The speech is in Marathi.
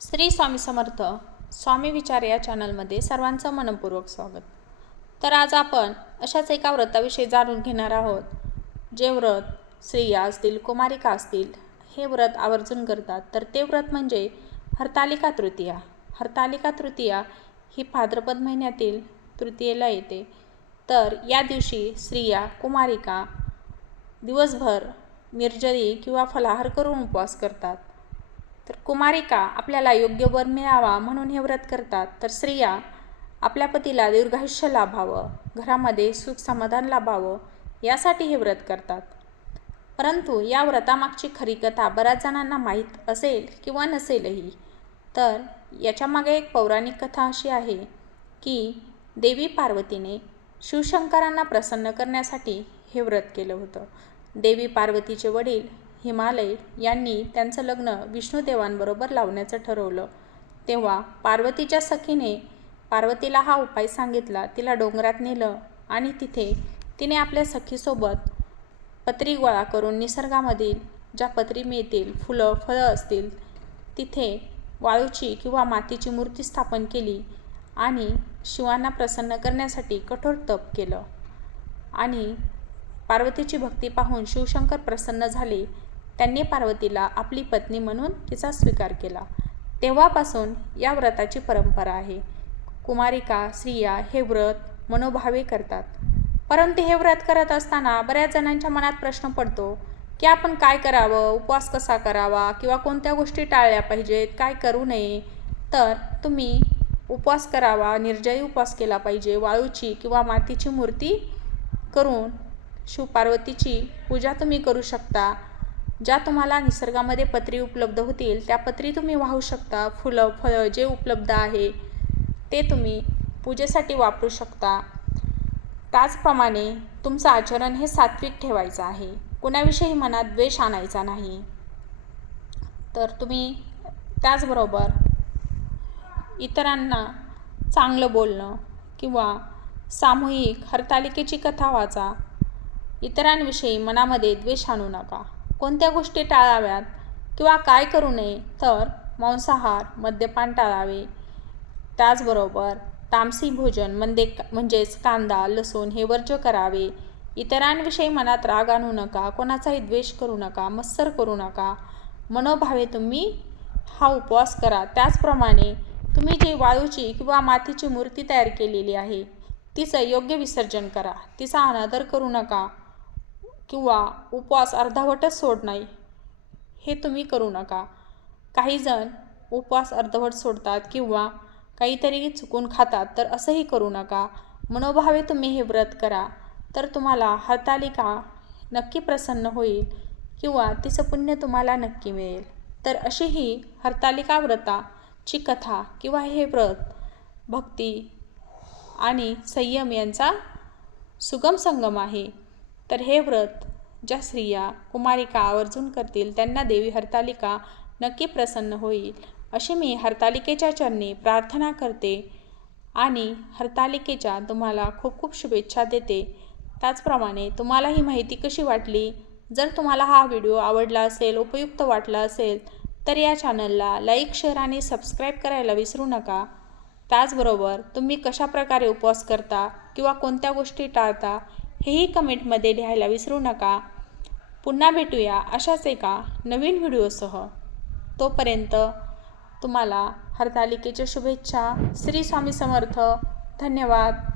श्री स्वामी समर्थ स्वामी विचार या चॅनलमध्ये सर्वांचं मनपूर्वक स्वागत. तर आज आपण अशाच एका व्रताविषयी जाणून घेणार आहोत. जे व्रत स्त्रिया असतील कुमारिका असतील हे व्रत आवर्जून करतात. तर ते व्रत म्हणजे हरतालिका तृतीया. हरतालिका तृतीया ही भाद्रपद महिन्यातील तृतीयेला येते. तर या दिवशी स्त्रिया कुमारिका दिवसभर निर्जरी किंवा फलाहार करून उपवास करतात. तर कुमारिका आपल्याला योग्य वर मिळावा म्हणून हे व्रत करतात. तर स्त्रिया आपल्या पतीला दीर्घायुष्य लाभावं घरामध्ये सुख समाधान लाभावं यासाठी हे व्रत करतात. परंतु या व्रतामागची खरी कथा बऱ्याच जणांना माहीत असेल किंवा नसेलही. तर याच्यामागे एक पौराणिक कथा अशी आहे की देवी पार्वतीने शिवशंकरांना प्रसन्न करण्यासाठी हे व्रत केलं होतं. देवी पार्वतीचे वडील हिमालय यांनी त्यांचं लग्न विष्णुदेवांबरोबर लावण्याचं ठरवलं. तेव्हा पार्वतीच्या सखीने पार्वतीला हा उपाय सांगितला. तिला डोंगरात नेलं आणि तिथे तिने आपल्या सखीसोबत पत्री गोळा करून निसर्गामधील ज्या पत्री मिळतील फुलं फळं असतील तिथे वाळूची किंवा मातीची मूर्ती स्थापन केली आणि शिवांना प्रसन्न करण्यासाठी कठोर तप केलं. आणि पार्वतीची भक्ती पाहून शिवशंकर प्रसन्न झाले त्यांनी पार्वतीला आपली पत्नी म्हणून तिचा स्वीकार केला. तेव्हापासून या व्रताची परंपरा आहे. कुमारिका स्त्रिया हे व्रत मनोभावे करतात. परंतु हे व्रत करत असताना बऱ्याच जणांच्या मनात प्रश्न पडतो की आपण काय करावं? उपवास कसा करावा? किंवा कोणत्या गोष्टी टाळल्या पाहिजेत? काय करू नये? तर तुम्ही उपवास करावा निर्जयी उपवास केला पाहिजे. वाळूची किंवा मातीची मूर्ती करून शिवपार्वतीची पूजा तुम्ही करू शकता. ज्या तुम्हाला निसर्गामध्ये पत्री उपलब्ध होतील त्या पत्री तुम्ही वाहू शकता. फुलं फळं जे उपलब्ध आहे ते तुम्ही पूजेसाठी वापरू शकता. त्याचप्रमाणे तुमचं आचरण हे सात्विक ठेवायचं आहे. कुणाविषयी मनात द्वेष आणायचा नाही. तर तुम्ही त्याचबरोबर इतरांना चांगलं बोलणं किंवा सामूहिक हरतालिकेची कथा वाचा. इतरांविषयी मनामध्ये द्वेष आणू नका. कोणत्या गोष्टी टाळाव्यात किंवा काय करू नये तर मांसाहार मद्यपान टाळावे. त्याचबरोबर तामसी भोजन म्हणजे म्हणजेच कांदा लसूण हे वर्ज्य करावे. इतरांविषयी मनात राग आणू नका कोणाचाही द्वेष करू नका मत्सर करू नका. मनोभावे तुम्ही हा उपवास करा. त्याचप्रमाणे तुम्ही जी वाळूची किंवा मातीची मूर्ती तयार केलेली आहे तिचं योग्य विसर्जन करा. तिचा अनादर करू नका. किंवा उपवास अर्धावटच सोड नाही. हे तुम्ही करू नका. काही जण उपवास अर्धवट सोडतात किंवा काहीतरी चुकून खातात तर असंही करू नका. मनोभावे तुम्ही हे व्रत करा. तर तुम्हाला हरतालिका नक्की प्रसन्न होईल किंवा तिचं पुण्य तुम्हाला नक्की मिळेल. तर अशी ही हरतालिका व्रताची कथा किंवा हे व्रत भक्ती आणि संयम यांचा सुगम संगम आहे. तर हे व्रत ज्या स्त्रिया कुमारिका आवर्जून करतील त्यांना देवी हरतालिका नक्की प्रसन्न होईल. अशी मी हरतालिकेच्या चरणी प्रार्थना करते आणि हरतालिकेच्या तुम्हाला खूप खूप शुभेच्छा देते. त्याचप्रमाणे तुम्हाला ही माहिती कशी वाटली? जर तुम्हाला हा व्हिडिओ आवडला असेल उपयुक्त वाटला असेल तर या चॅनलला लाईक शेअर आणि सबस्क्राईब करायला विसरू नका. त्याचबरोबर तुम्ही कशाप्रकारे उपवास करता किंवा कोणत्या गोष्टी टाळता हेही कमेंटमध्ये लिहायला विसरू नका. पुन्हा भेटूया अशाच एका नवीन व्हिडिओसह. तोपर्यंत तुम्हाला हरतालिकेच्या शुभेच्छा. श्री स्वामी समर्थ. धन्यवाद.